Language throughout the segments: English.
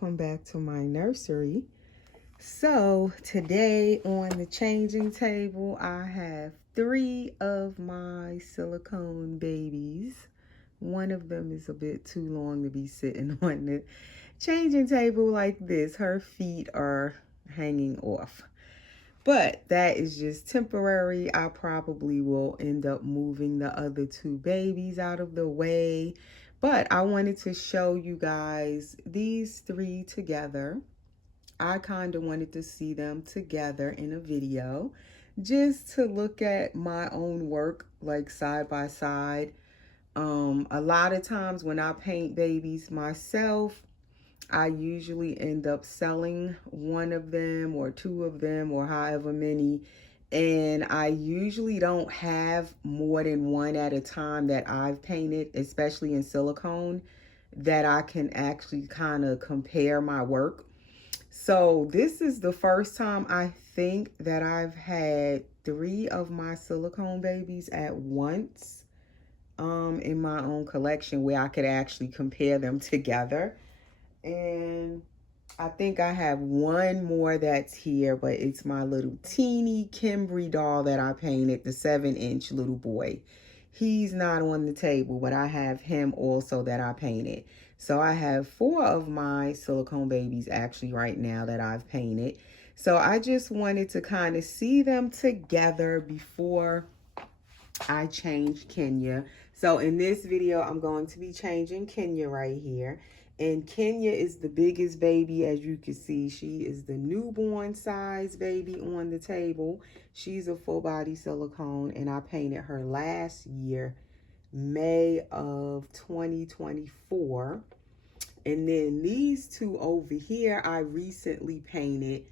welcome back to my nursery. So today on the changing table, I have 3 of my silicone babies. One of them is a bit too long to be sitting on the changing table like this. Her feet are hanging off. But that is just temporary. I probably will end up moving the other 2 babies out of the way. But I wanted to show you guys these 3 together. I kind of wanted to see them together in a video just to look at my own work like side by side. A lot of times when I paint babies myself, I usually end up selling one of them or 2 of them or however many. And I usually don't have more than one at a time that I've painted, especially in silicone, that I can actually kind of compare my work. So this is the first time I think that I've had 3 of my silicone babies at once in my own collection where I could actually compare them together. And I think I have one more that's here, but it's my little teeny Kimbry doll that I painted, the 7-inch little boy. He's not on the table, but I have him also that I painted. So I have 4 of my silicone babies actually right now that I've painted. So I just wanted to kind of see them together before I change Kenya. So in this video, I'm going to be changing Kenya right here. And Kenya is the biggest baby, as you can see. She is the newborn size baby on the table. She's a full body silicone, and I painted her last year, May of 2024. And then these 2 over here, I recently painted.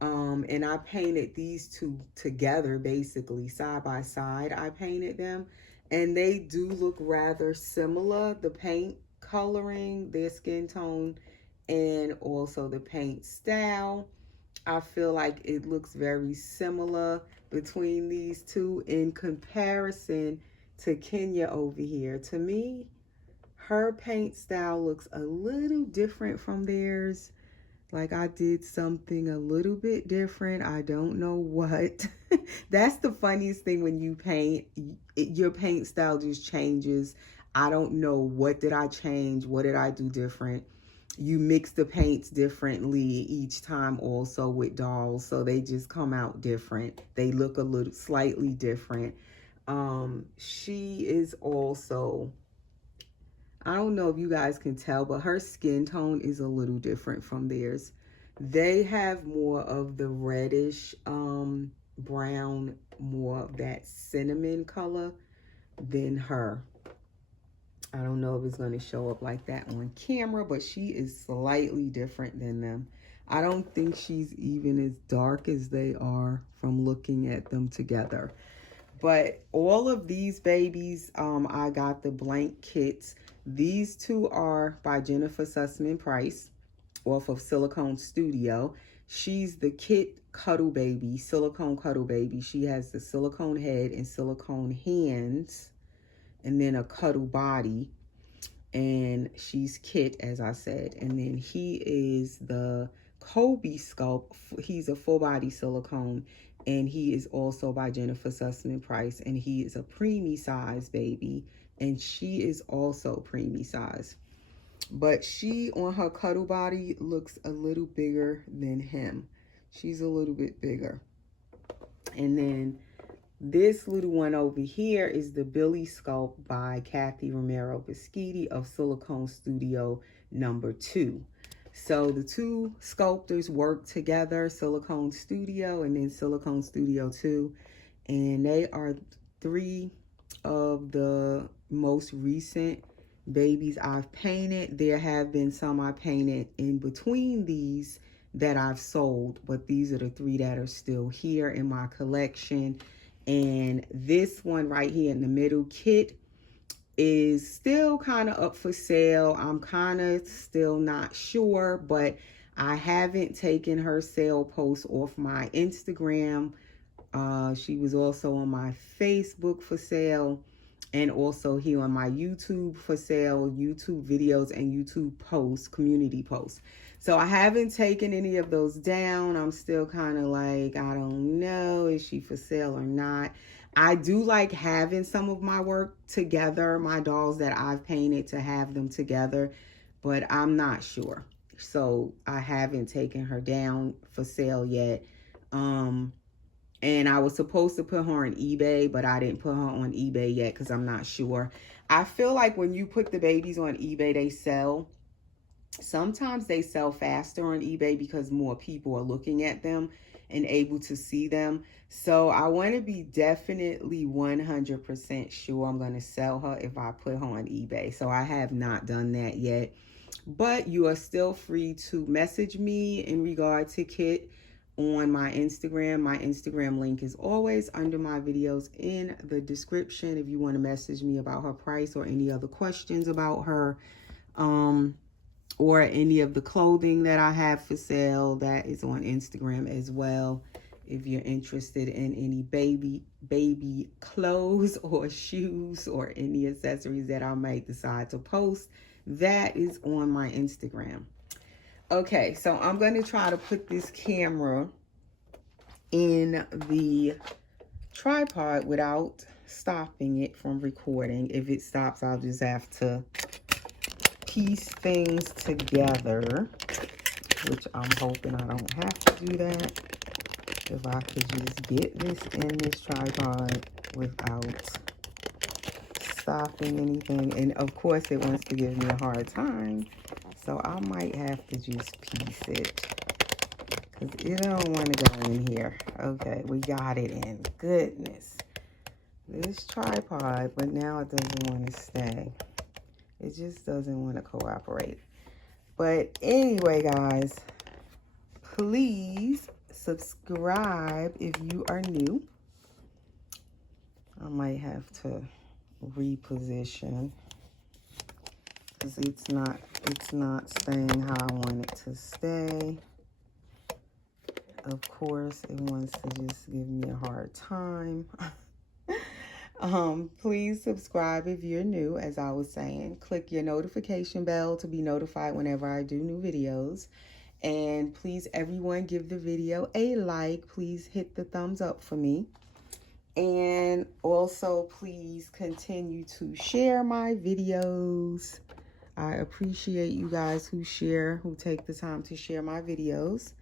And I painted these 2 together, basically, side by side. I painted them, and they do look rather similar. The paint coloring, their skin tone, and also the paint style. I feel like it looks very similar between these 2 in comparison to Kenya over here. To me, her paint style looks a little different from theirs. Like I did something a little bit different. I don't know what. That's the funniest thing when you paint. Your paint style just changes. I don't know what did I change. What did I do different? You mix the paints differently each time also with dolls. So they just come out different. They look a little slightly different. She is also... I don't know if you guys can tell, but her skin tone is a little different from theirs. They have more of the reddish brown, more of that cinnamon color than her. I don't know if it's going to show up like that on camera, but she is slightly different than them. I don't think she's even as dark as they are from looking at them together. But all of these babies, I got the blank kits. These 2 are by Jennifer Sussman Price off of Silicone Studio. She's the kit cuddle baby, silicone cuddle baby. She has the silicone head and silicone hands and then a cuddle body. And she's kit, as I said. And then he is the Kobe sculpt. He's a full body silicone. And he is also by Jennifer Sussman Price. And he is a preemie size baby. And she is also preemie size. But she, on her cuddle body, looks a little bigger than him. She's a little bit bigger. And then this little one over here is the Billy Sculpt by Kathy Romero Biscotti of Silicone Studio number 2. So the 2 sculptors work together, Silicone Studio and then Silicone Studio 2. And they are 3 of the most recent babies I've painted. There have been some I painted in between these that I've sold, but these are the 3 that are still here in my collection. And this one right here in the middle kit is still kind of up for sale. I'm kind of still not sure, but I haven't taken her sale post off my Instagram. She was also on my Facebook for sale, and also here on my YouTube for sale, YouTube videos and YouTube posts, community posts. So I haven't taken any of those down. I'm still kind of like, I don't know, is she for sale or not? I do like having some of my work together, my dolls that I've painted, to have them together, but I'm not sure. So I haven't taken her down for sale yet. And I was supposed to put her on eBay, but I didn't put her on eBay yet because I'm not sure. I feel like when you put the babies on eBay, they sell. Sometimes they sell faster on eBay because more people are looking at them and able to see them. So I want to be definitely 100% sure I'm going to sell her if I put her on eBay. So I have not done that yet. But you are still free to message me in regard to Kit on my Instagram. My Instagram link is always under my videos in the description if you want to message me about her price or any other questions about her. Or any of the clothing that I have for sale. That is on Instagram as well. If you're interested in any baby clothes or shoes or any accessories that I might decide to post, that is on my Instagram. Okay, so I'm going to try to put this camera in the tripod without stopping it from recording. If it stops, I'll just have to piece things together, which I'm hoping I don't have to do that. If I could just get this in this tripod without stopping anything. And of course it wants to give me a hard time, so I might have to just piece it because it don't want to go in here. Okay, we got it in. Goodness, this tripod, but now it doesn't want to stay. It just doesn't want to cooperate. But anyway, guys, please subscribe if you are new. I might have to reposition because it's not staying how I want it to stay. Of course, it wants to just give me a hard time. Please subscribe if you're new. As I was saying, click your notification bell to be notified whenever I do new videos. And please, everyone, give the video a like. Please hit the thumbs up for me. And also, please continue to share my videos. I appreciate you guys who share, who take the time to share my videos.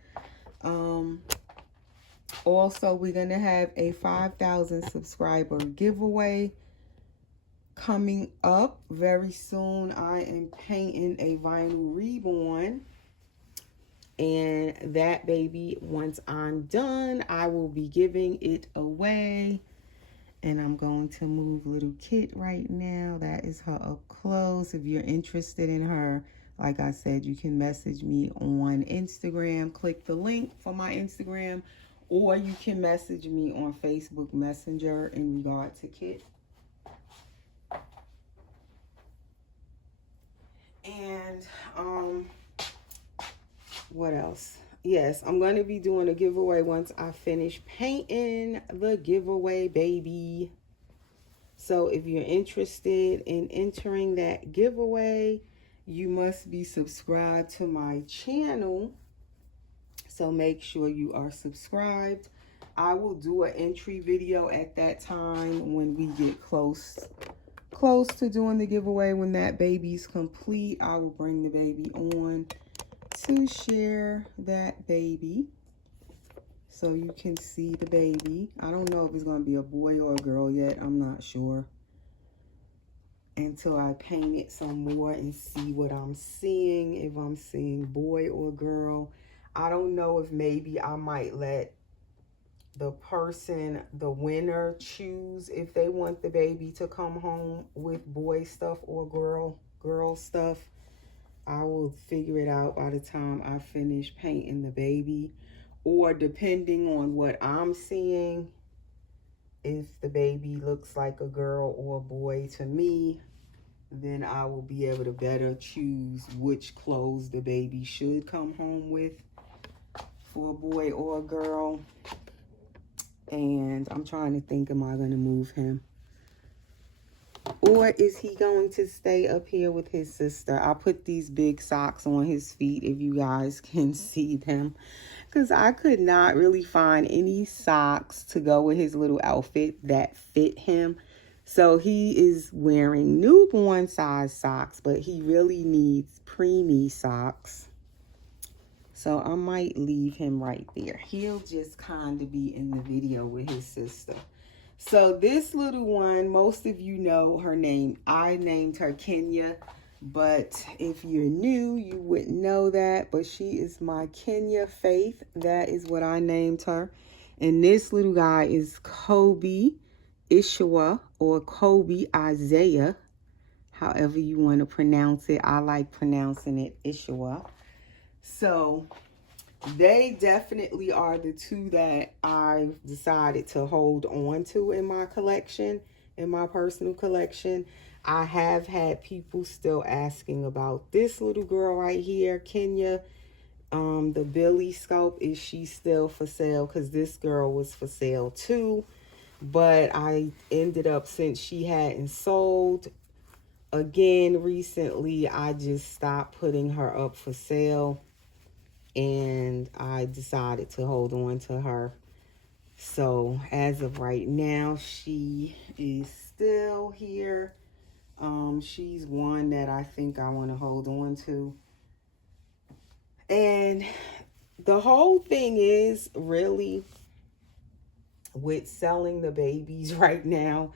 Also, we're going to have a 5,000 subscriber giveaway coming up very soon. I am painting a vinyl reborn. And that baby, once I'm done, I will be giving it away. And I'm going to move little Kit right now. That is her up close. If you're interested in her, like I said, you can message me on Instagram. Click the link for my Instagram. Or you can message me on Facebook Messenger in regard to Kit. And, what else? Yes, I'm going to be doing a giveaway once I finish painting the giveaway baby. So if you're interested in entering that giveaway, you must be subscribed to my channel. So make sure you are subscribed. I will do an entry video at that time when we get close to doing the giveaway. When that baby's complete, I will bring the baby on to share that baby so you can see the baby. I don't know if it's going to be a boy or a girl yet. I'm not sure until I paint it some more and see what I'm seeing, if I'm seeing boy or girl. I don't know if maybe I might let the person, the winner, choose if they want the baby to come home with boy stuff or girl stuff. I will figure it out by the time I finish painting the baby. Or depending on what I'm seeing, if the baby looks like a girl or a boy to me, then I will be able to better choose which clothes the baby should come home with for a boy or a girl. And I'm trying to think, am I going to move him? Or is he going to stay up here with his sister? I put these big socks on his feet if you guys can see them, because I could not really find any socks to go with his little outfit that fit him. So he is wearing newborn size socks, but he really needs preemie socks. So I might leave him right there. He'll just kind of be in the video with his sister. So this little one, most of you know her name. I named her Kenya, but if you're new, you wouldn't know that. But she is my Kenya Faith. That is what I named her. And this little guy is Kobe Ishua, or Kobe Isaiah, however you want to pronounce it. I like pronouncing it Ishua. So they definitely are the two that I've decided to hold on to in my collection, in my personal collection. I have had people still asking about this little girl right here, Kenya. The Billy sculpt, is she still for sale? Because this girl was for sale too. But I ended up, since she hadn't sold again recently, I just stopped putting her up for sale. And I decided to hold on to her. So as of right now, she is still here. She's one that I think I want to hold on to. And the whole thing is really with selling the babies right now,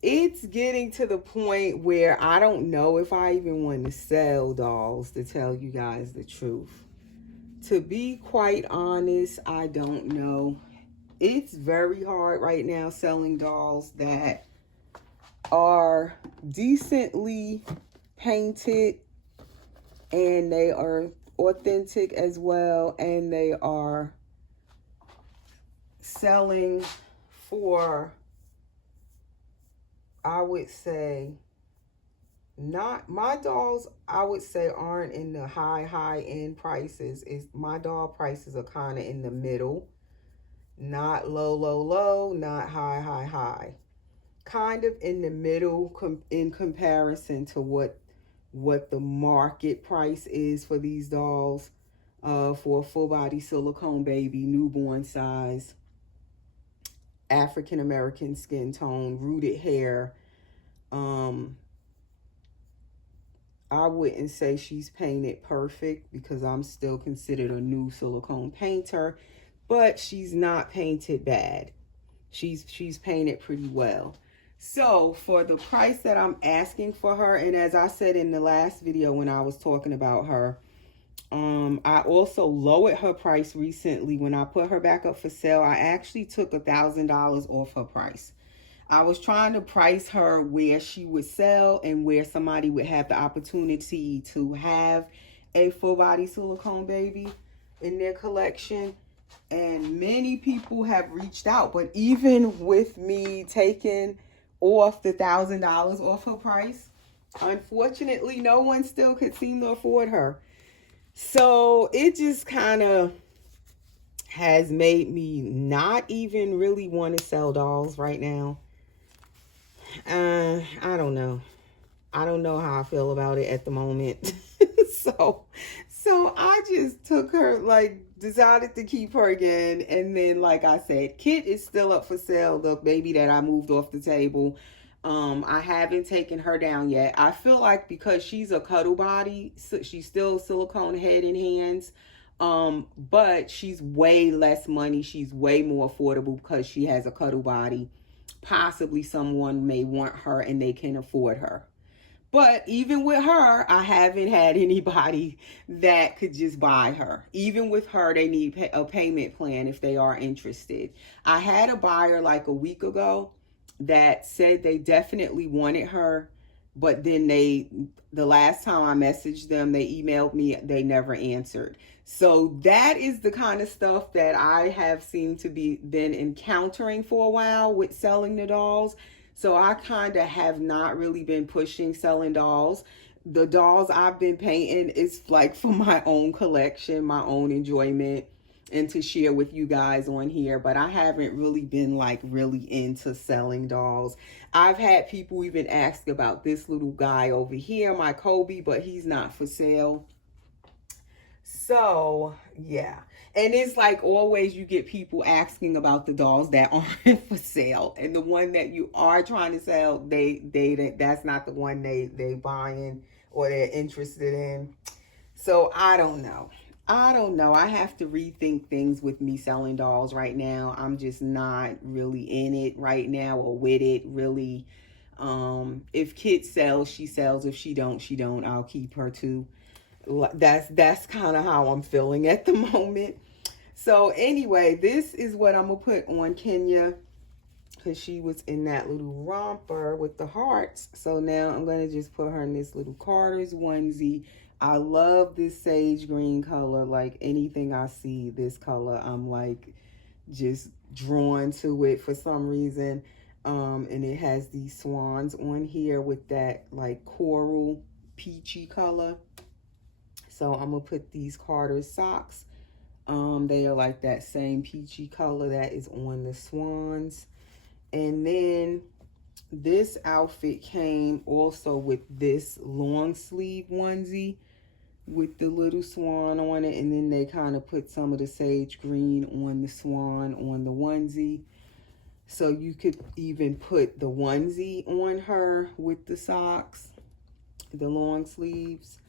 it's getting to the point where I don't know if I even want to sell dolls, to tell you guys the truth. To be quite honest, I don't know. It's very hard right now selling dolls that are decently painted, and they are authentic as well, and they are selling for, I would say, not, my dolls, I would say, aren't in the high end prices. My doll prices are kind of in the middle, not low, not high, kind of in the middle in comparison to what the market price is for these dolls, for a full body silicone baby, newborn size, African American skin tone, rooted hair. I wouldn't say she's painted perfect, because I'm still considered a new silicone painter, but she's not painted bad. She's painted pretty well. So for the price that I'm asking for her, and as I said in the last video when I was talking about her, I also lowered her price recently. When I put her back up for sale, I actually took $1,000 off her price. I was trying to price her where she would sell and where somebody would have the opportunity to have a full body silicone baby in their collection. And many people have reached out, but even with me taking off the $1,000 off her price, unfortunately, no one still could seem to afford her. So it just kind of has made me not even really want to sell dolls right now. I don't know. I don't know how I feel about it at the moment. So I just took her, decided to keep her again. And then, like I said, Kit is still up for sale, the baby that I moved off the table. I haven't taken her down yet. I feel like because she's a cuddle body, so she's still silicone head and hands. But she's way less money. She's way more affordable because she has a cuddle body. Possibly someone may want her and they can afford her. But even with her, I haven't had anybody that could just buy her. Even with her, they need a payment plan if they are interested. I had a buyer like a week ago that said they definitely wanted her, but then the last time I messaged them, they emailed me, they never answered. So that is the kind of stuff that I have seemed to been encountering for a while with selling the dolls. So I kind of have not really been pushing selling dolls. The dolls I've been painting is like for my own collection, my own enjoyment. and to share with you guys on here, but I haven't really been like really into selling dolls. I've had people even ask about this little guy over here, my Kobe, but he's not for sale. So yeah, and it's like always you get people asking about the dolls that aren't for sale, and the one that you are trying to sell, that's not the one they buying or they're interested in. So I don't know. I don't know. I have to rethink things with me selling dolls right now. I'm just not really in it right now or with it really. If Kit sells, she sells. If she don't, she don't. I'll keep her too. That's kind of how I'm feeling at the moment. So anyway, this is what I'm gonna put on Kenya because she was in that little romper with the hearts. So now I'm gonna just put her in this little Carter's onesie. I love this sage green color. Like anything I see this color, I'm like just drawn to it for some reason. And it has these swans on here with that like coral peachy color. So I'm gonna put these Carter's socks. They are like that same peachy color that is on the swans. And then this outfit came also with this long sleeve onesie with the little swan on it. And then they kind of put some of the sage green on the swan on the onesie. So you could even put the onesie on her with the socks, the long sleeves.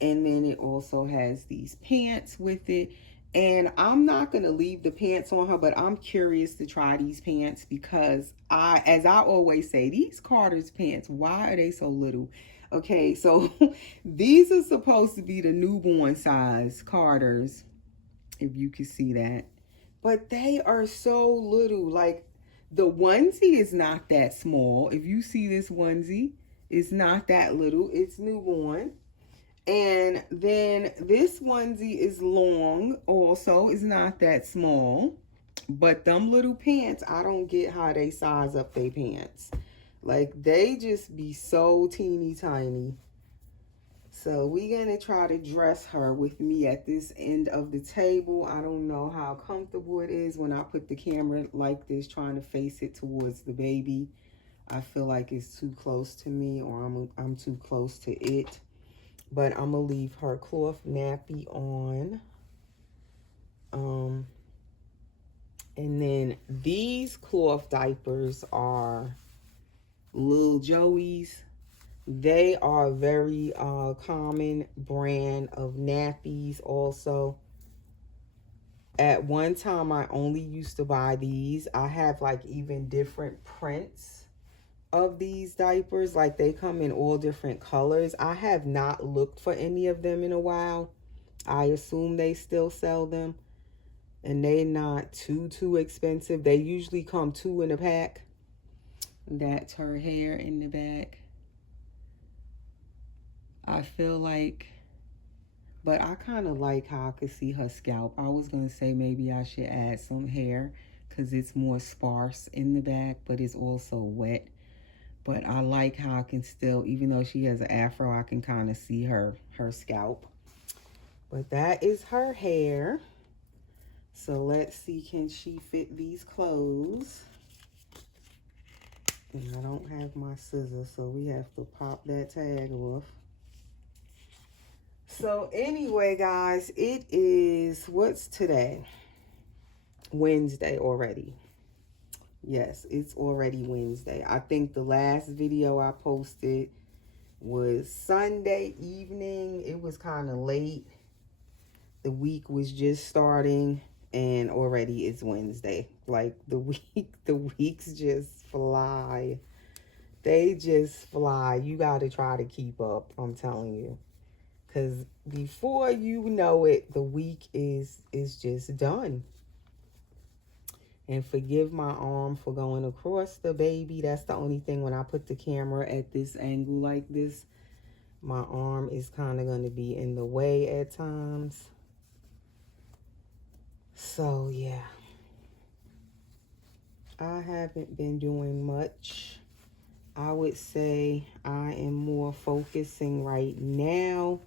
And then it also has these pants with it. And I'm not going to leave the pants on her, but I'm curious to try these pants because as I always say, these Carter's pants, why are they so little? Okay, so these are supposed to be the newborn size Carter's, if you can see that. But they are so little. Like the onesie is not that small. If you see this onesie, it's not that little. It's newborn. And then this onesie is long also. It's not that small. But them little pants, I don't get how they size up their pants. Like they just be so teeny tiny. So we're going to try to dress her with me at this end of the table. I don't know how comfortable it is when I put the camera like this, trying to face it towards the baby. I feel like it's too close to me or I'm too close to it. But I'm going to leave her cloth nappy on. And then these cloth diapers are Lil Joey's. They are a very common brand of nappies also. At one time, I only used to buy these. I have like even different prints of these diapers. Like they come in all different colors. I have not looked for any of them in a while. I assume they still sell them. And they're not too expensive. They usually come 2 in a pack. That's her hair in the back. I feel like, but I kind of like how I could see her scalp. I was going to say maybe I should add some hair because it's more sparse in the back, but it's also wet. But I like how I can still, even though she has an afro, I can kind of see her scalp. But that is her hair. So let's see, can she fit these clothes? And I don't have my scissors, so we have to pop that tag off. So anyway, guys, it is, what's today? Wednesday already. Yes, it's already Wednesday. I think the last video I posted was Sunday evening. It was kind of late. The week was just starting and already it's Wednesday. Like the weeks just fly. They just fly. You got to try to keep up, I'm telling you. Because before you know it, the week is just done. And forgive my arm for going across the baby. That's the only thing when I put the camera at this angle like this. My arm is kind of going to be in the way at times. So, yeah. I haven't been doing much. I would say I am more focusing right now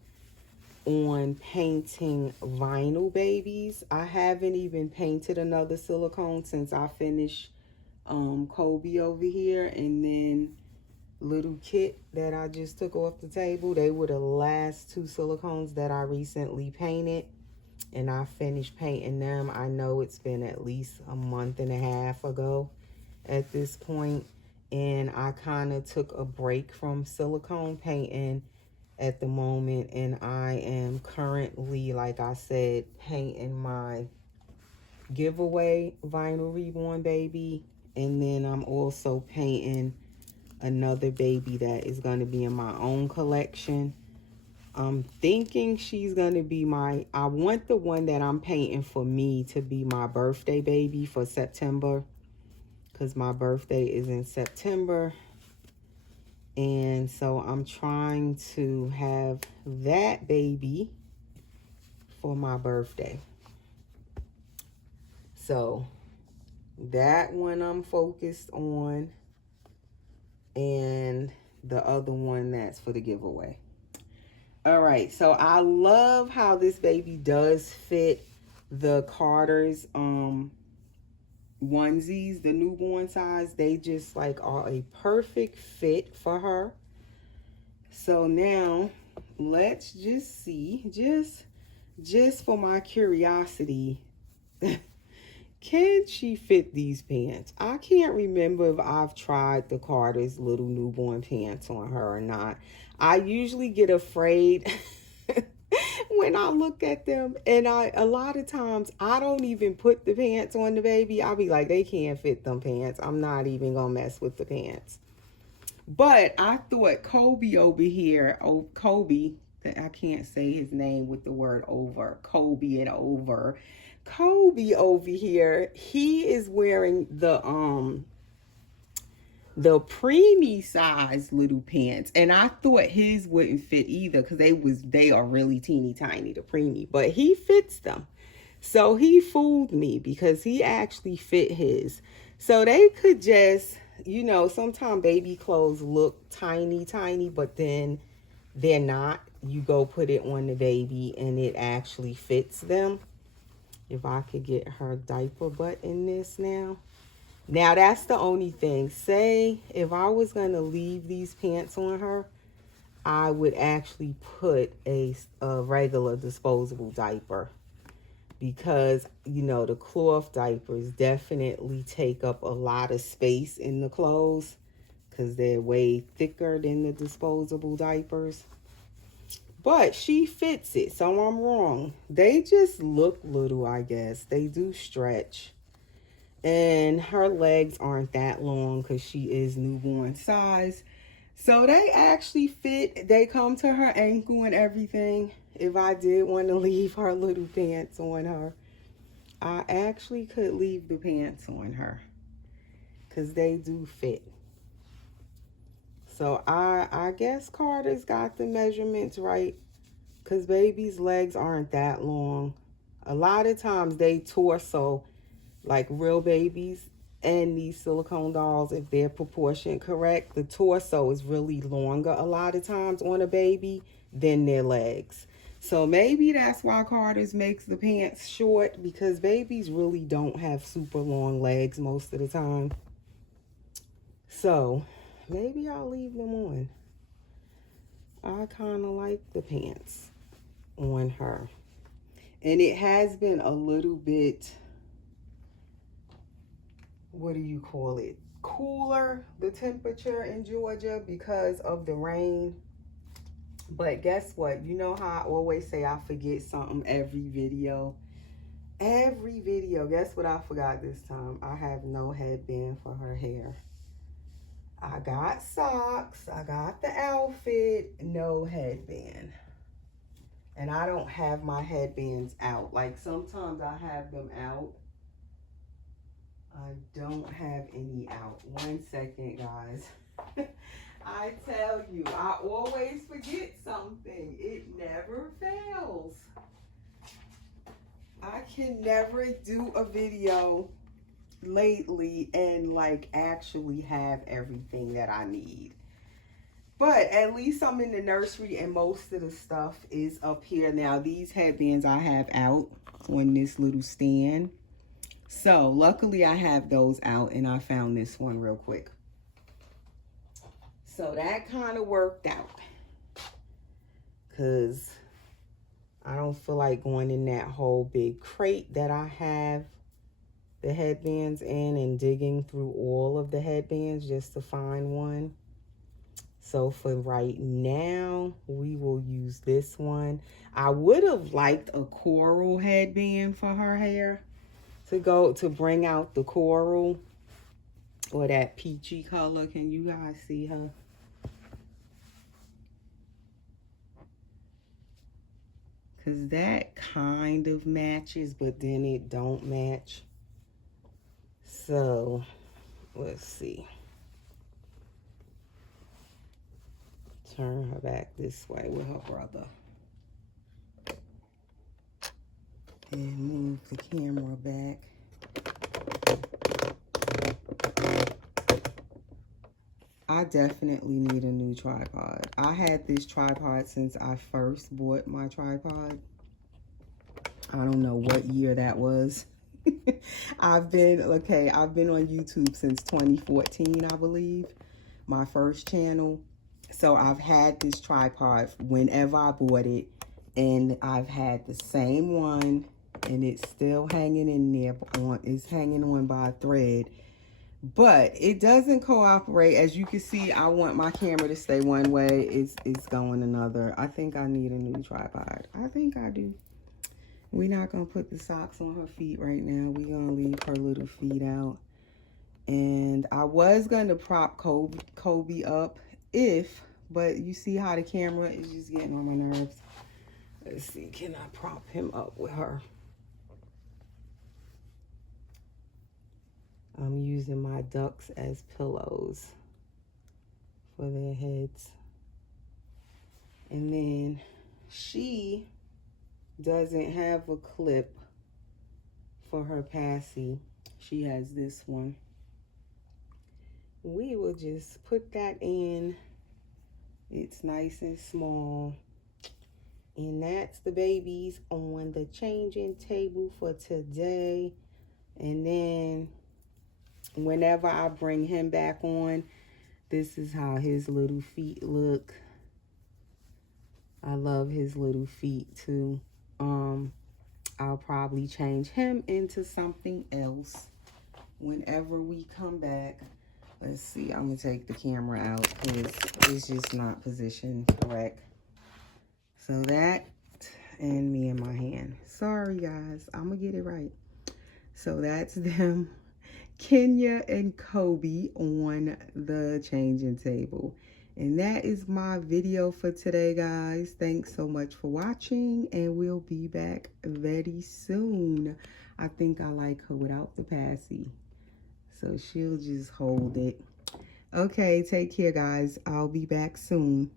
on painting vinyl babies. I haven't even painted another silicone since I finished Kobe over here, and then little kit that I just took off the table. They were the last two silicones that I recently painted, and I finished painting them. I know it's been at least a month and a half ago at this point, and I kind of took a break from silicone painting at the moment, and I am currently, like I said, painting my giveaway vinyl reborn baby, and then I'm also painting another baby that is going to be in my own collection. I'm thinking she's going to be I want the one that I'm painting for me to be my birthday baby for September, because my birthday is in September. And so I'm trying to have that baby for my birthday. So that one I'm focused on, and the other one that's for the giveaway. All right, so I love how this baby does fit the Carter's onesies, the newborn size. They just like are a perfect fit for her. So now let's just see, just for my curiosity, can she fit these pants? I can't remember if I've tried the Carter's little newborn pants on her or not. I usually get afraid when I look at them, and a lot of times I don't even put the pants on the baby. I'll be like, they can't fit them pants. I'm not even gonna mess with the pants. But I thought Kobe over here, Kobe, I can't say his name with the word over, Kobe and over. Kobe over here, he is wearing the preemie size little pants, and I thought his wouldn't fit either because they are really teeny tiny, the preemie, but he fits them. So he fooled me because he actually fit his. So they could just, you know, sometimes baby clothes look tiny, but then they're not. You go put it on the baby and it actually fits them. If I could get her diaper butt in this now. Now, that's the only thing. Say, if I was going to leave these pants on her, I would actually put a regular disposable diaper. Because, you know, the cloth diapers definitely take up a lot of space in the clothes, because they're way thicker than the disposable diapers. But she fits it, so I'm wrong. They just look little, I guess. They do stretch. And her legs aren't that long because she is newborn size. So they actually fit. They come to her ankle and everything. If I did want to leave her little pants on her, I actually could leave the pants on her because they do fit. So I guess Carter's got the measurements right, because baby's legs aren't that long. A lot of times they torso, like real babies and these silicone dolls, if they're proportioned correct, the torso is really longer a lot of times on a baby than their legs. So maybe that's why Carter's makes the pants short, because babies really don't have super long legs most of the time. So maybe I'll leave them on. I kind of like the pants on her. And it has been a little bit, what do you call it, cooler, the temperature in Georgia, because of the rain. But guess what? You know how I always say I forget something every video? Every video. Guess what I forgot this time? I have no headband for her hair. I got socks. I got the outfit. No headband. And I don't have my headbands out. Like sometimes I have them out. I don't have any out. 1 second, guys. I tell you, I always forget something. It never fails. I can never do a video lately and like actually have everything that I need. But at least I'm in the nursery and most of the stuff is up here. Now, these headbands I have out on this little stand. So, luckily I have those out and I found this one real quick. So, that kind of worked out. Because I don't feel like going in that whole big crate that I have the headbands in and digging through all of the headbands just to find one. So for right now, we will use this one. I would have liked a coral headband for her hair to bring out the coral or that peachy color. Can you guys see her? Because that kind of matches, but then it don't match. So, let's see. Turn her back this way with her brother. And move the camera back. I definitely need a new tripod. I had this tripod since I first bought my tripod. I don't know what year that was. I've been on YouTube since 2014, I believe, my first channel. So I've had this tripod whenever I bought it, and I've had the same one, and it's still hanging in there. It's hanging on by a thread, but it doesn't cooperate. As you can see, I want my camera to stay one way. It's going another. I think I need a new tripod. I think I do. We're not going to put the socks on her feet right now. We're going to leave her little feet out. And I was going to prop Kobe up but you see how the camera is just getting on my nerves. Let's see, can I prop him up with her? I'm using my ducks as pillows for their heads. And then she doesn't have a clip for her passy. She has this one. We will just put that in. It's nice and small. And that's the babies on the changing table for today. And then whenever I bring him back on, this is how his little feet look. I love his little feet too. I'll probably change him into something else whenever we come back. Let's see, I'm gonna take the camera out because it's just not positioned correct. So that and me in my hand. Sorry guys, I'm gonna get it right. So that's them, Kenya and Kobe, on the changing table. And that is my video for today, guys. Thanks so much for watching, and we'll be back very soon. I think I like her without the passy, so she'll just hold it. Okay, take care, guys. I'll be back soon.